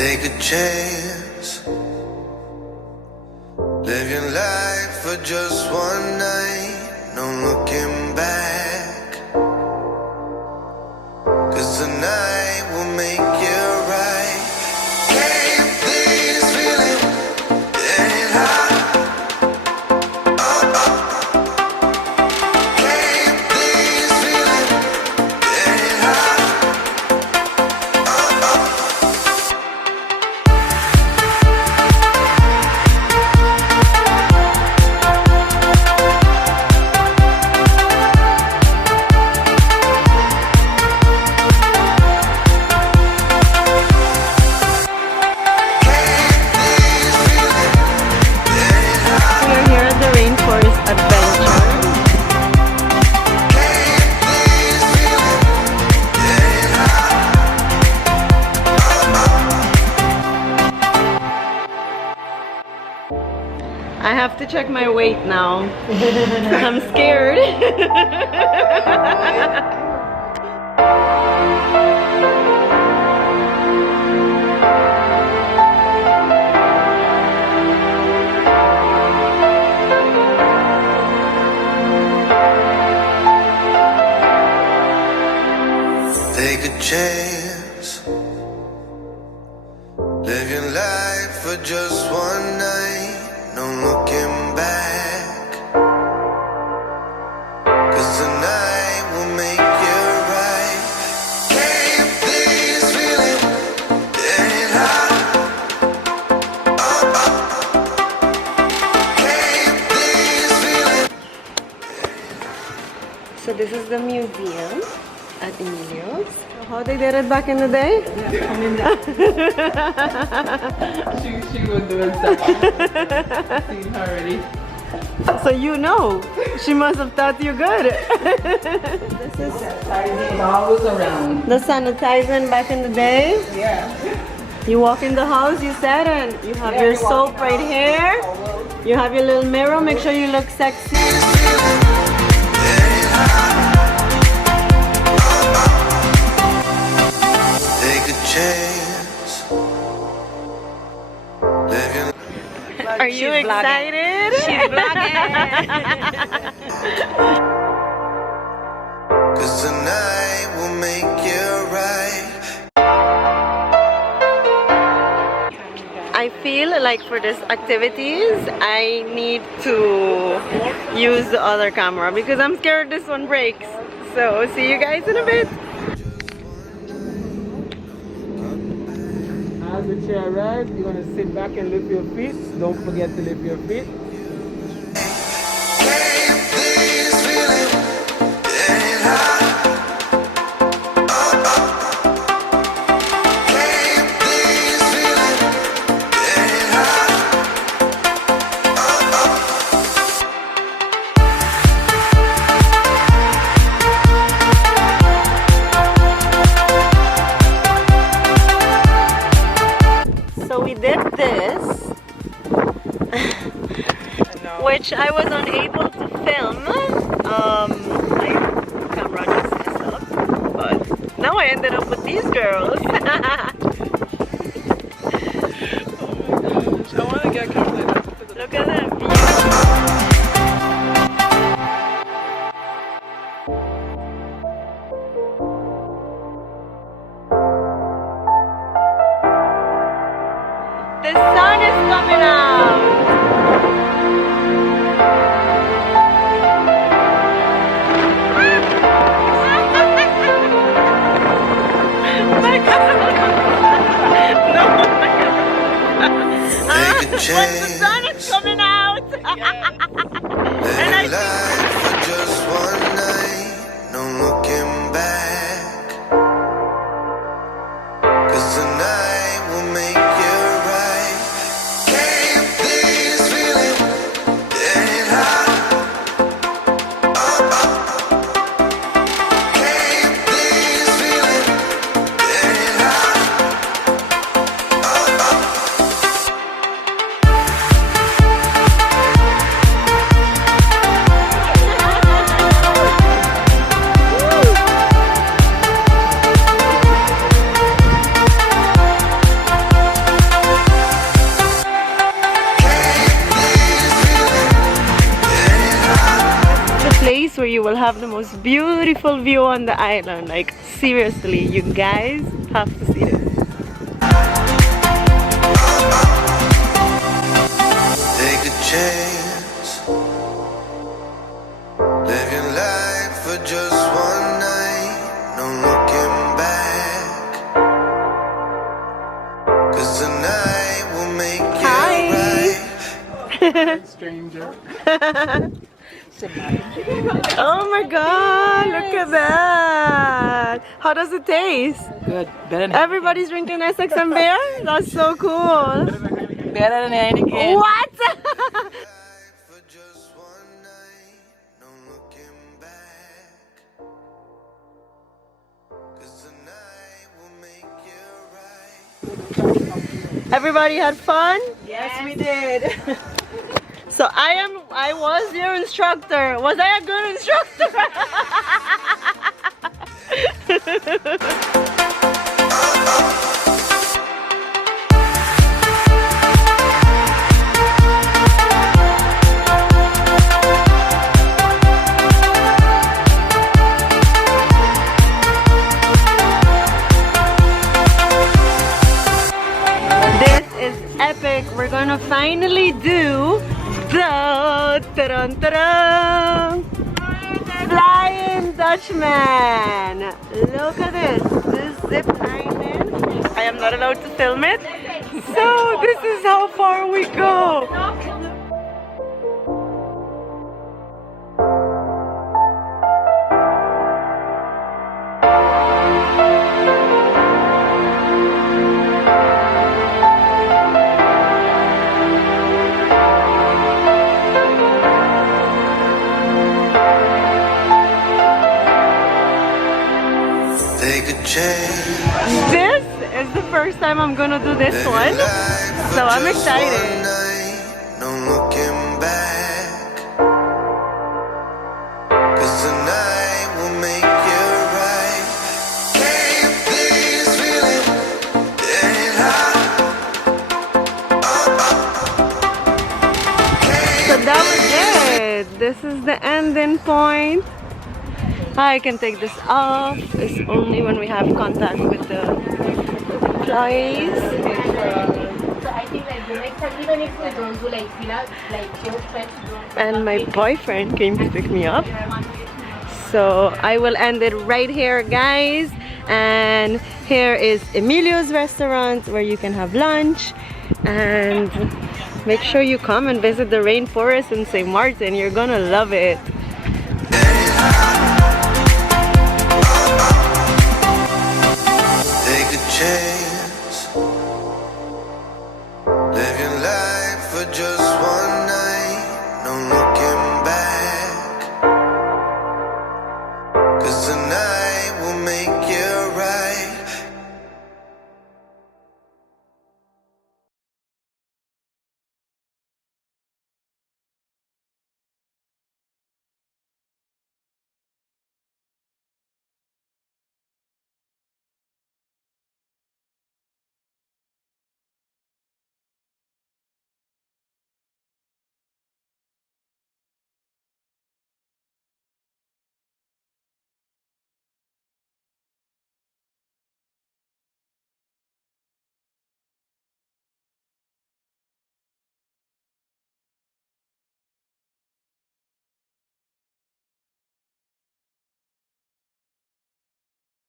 Take a chance. Live your life for just one night. No looking back. 'Cause tonight will make you right. Keep this feeling getting hot. Keep this feeling getting hot. We're here at the Rainforest Adventure. I have to check my weight now. I'm scared. Take a chance. Live your life for just one night. No looking back. 'Cause tonight will make you right. Keep this feeling getting hot. Keep this feeling. So this is the museum at Emilio's. How they did it back in the day? She was doing something. I've seen her already. So you know, she must have taught you good. This is Sanitizing always around. the sanitizing back in the day. Yeah. You walk in the house, you said, and you have your soap right here. You have your little mirror. Make sure you look sexy. Take a chance. Live your Are you excited? She's vlogging. 'Cause tonight will make you right. I feel like for these activities, I need to use the other camera because I'm scared this one breaks. So see you guys in a bit. As the chair arrives, you're going to sit back and lift your feet. Don't forget to lift your feet. Keep this feeling getting hot. Keep this feeling getting hot. So we did this, which I was unable to film. My camera just messed up, but now I ended up with these girls. I want to get comfortable. Look at them. The sun is coming out. My God. No, my God. Take a But the chance. sun is coming out. Live your life for just one night. No looking back. 'Cause tonight will make you right. Keep this feeling getting hot. Keep this feeling getting hot. where you will have the most beautiful view on the island. Like seriously, you guys have to see this. Take a chance, living life for just one night, no looking back. 'Cause tonight will make it right. Stranger. Oh my god, look at that! How does it taste? Good. Better than Everybody's drinking Essex and beer? That's so cool! better than Heineken. What? For just one night, no looking back. 'Cause tonight will make it right. Everybody had fun? Yes, we did. So I was your instructor. Was I a good instructor? This is epic. We're gonna finally do the Flying Dutchman. Look at this. This zip lining. I am not allowed to film it. So this is how far we go. Take a chance. This is the first time I'm gonna do this one. So I'm excited. No looking back. 'Cause tonight will make it right. Can't this feeling get high? So that was it. This is the ending point. I can take this off. It's only when we have contact with the employees. So I think like the next time, even if we don't do like fill-out, like just try to do. And my boyfriend came to pick me up. So I will end it right here, guys. And here is Emilio's restaurant where you can have lunch. And make sure you come and visit the rainforest in St. Maarten. You're gonna love it. Take a chance.